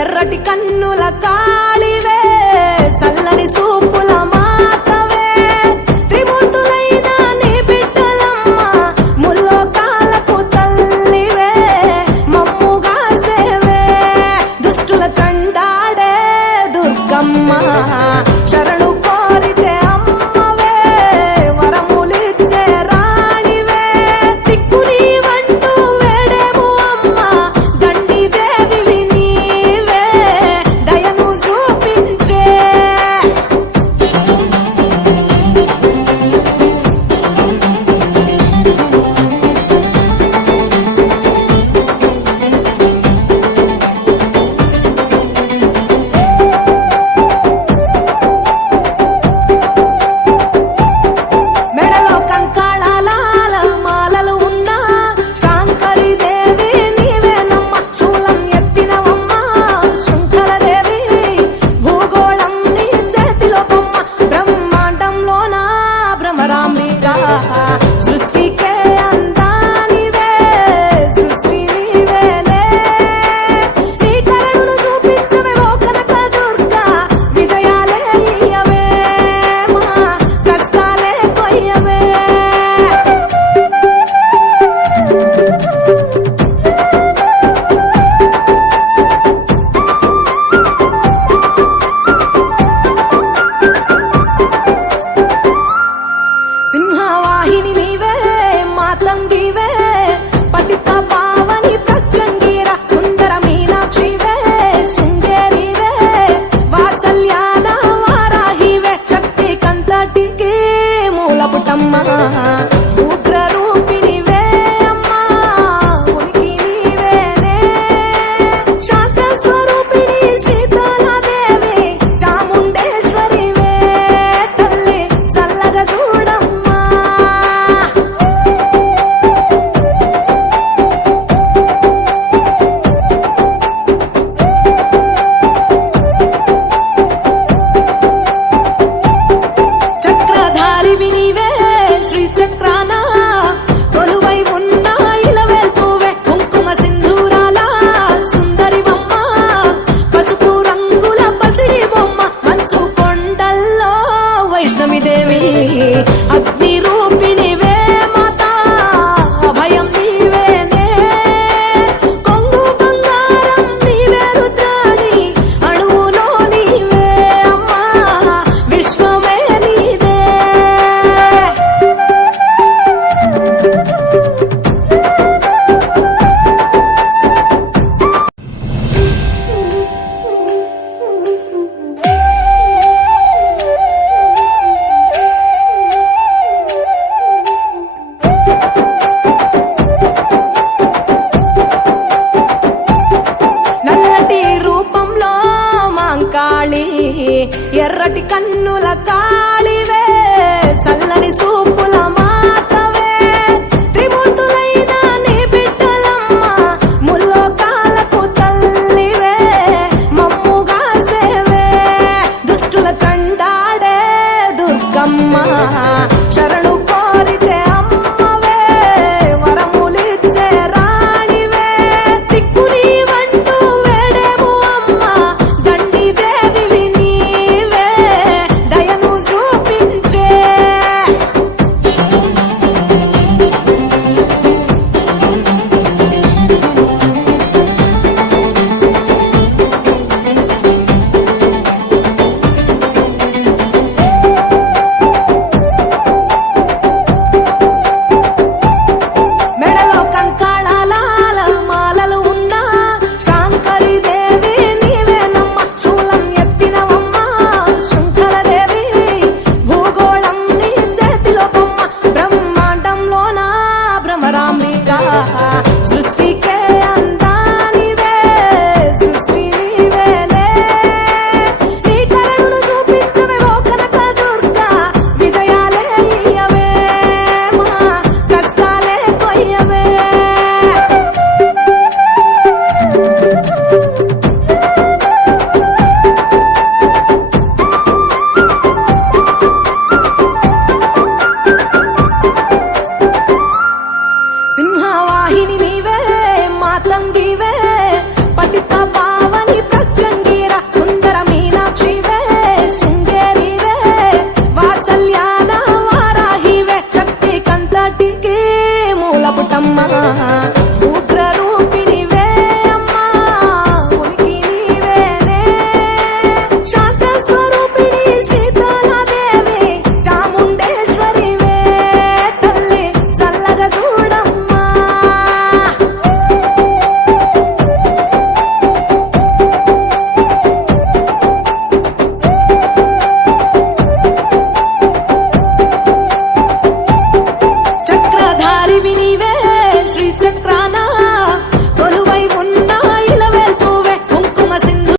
ఎర్రటి కన్నుల కాళివే సల్లని సూపుల మాతవే త్రిమూర్తులైన నీ బిడ్డలమ్మ ముల్లోకాలకు తల్లివే మమ్ముగా సేవే దుష్టుల చండాడే దుర్గమ్మ శరణు కోరితే అమ్మవే వరములిచ్చే రాణివే దిక్కు నీవంటూ వేడేము అమ్మ గండి దేవివి నీవే దయను చూపించే మెడలో కంకాళాల మాలలు ఉన్నా శాంకరి దేవి నీవేనమ్మ శూలం ఎత్తినవమ్మ శృంఖలదేవి భూగోళం నీ చేతిలో బొమ్మ బ్రహ్మాండంలోన భ్రమరాంబిక సృష్టికే అందానివే సృష్టి నీవేలే నీ కరుణను చూపించవే ఓ కనక దుర్గా విజయాలే ఇయ్యవే మా కష్టాలే కొయ్యవే సింహవాహిని నీవే మాతంగివే పతిత పావని ప్రత్యంగిర సుందర మీనాక్షివే శృంగేరివే వాత్సల్యాన వారాహివే శక్తి కంతటికి మూలపుటమ్మ ఉగ్ర రూపిణివే అమ్మా ఉనికి నీవేనే శాంత స్వరూపిణి సీతాలాదేవి చాముండేశ్వరివే తల్లి చల్లగా చూడమ్మా చక్రధారివి నీవే శ్రీ చక్రాన కొలువై ఉన్న ఇలవేల్పువే కుంకుమ సింధూరాల సుందరివమ్మ పసుపు రంగుల పసిడి బొమ్మ మంచు కొండల్లో వైష్ణవి దేవి అగ్ని రూపిణివే మాత అభయం నీవేనే కొంగు బంగారం నీవే రుద్రాణి అణువులో నీవే అమ్మా విశ్వమే నీదే నల్లటి రూపంలో మాంకాళి ఎర్రటి కన్నుల కాళివే సల్లని సూపుల మాతవే త్రిమూర్తులైన నీ బిడ్డలమ్మ ముల్లోకాలకు తల్లివే మమ్ముగా సేవే దుష్టుల చండాడే దుర్గమ్మ శరణు కోరితే అమ్మవే వరములిచ్చే రాణివే దిక్కు నీవంటూ వేడేము అమ్మ గండి దేవివి నీవే దయను చూపించే మెడలో కంకాళాల మాలలు ఉన్నా శాంకరి దేవి నీవేనమ్మ శూలం ఎత్తినవమ్మ శృంఖలదేవి భూగోళం నీ చేతిలో బొమ్మ బ్రహ్మాండంలోన భ్రమరాంబిక సృష్టికే అందానివే సృష్టి నీవేలే నీ కరుణను చూపించవే ఓ కనక దుర్గా విజయాలే ఇయ్యవే మా కష్టాలే కొయ్యవే సింహవాహిని నీవే మాతంగివే పతిత పావని భూమి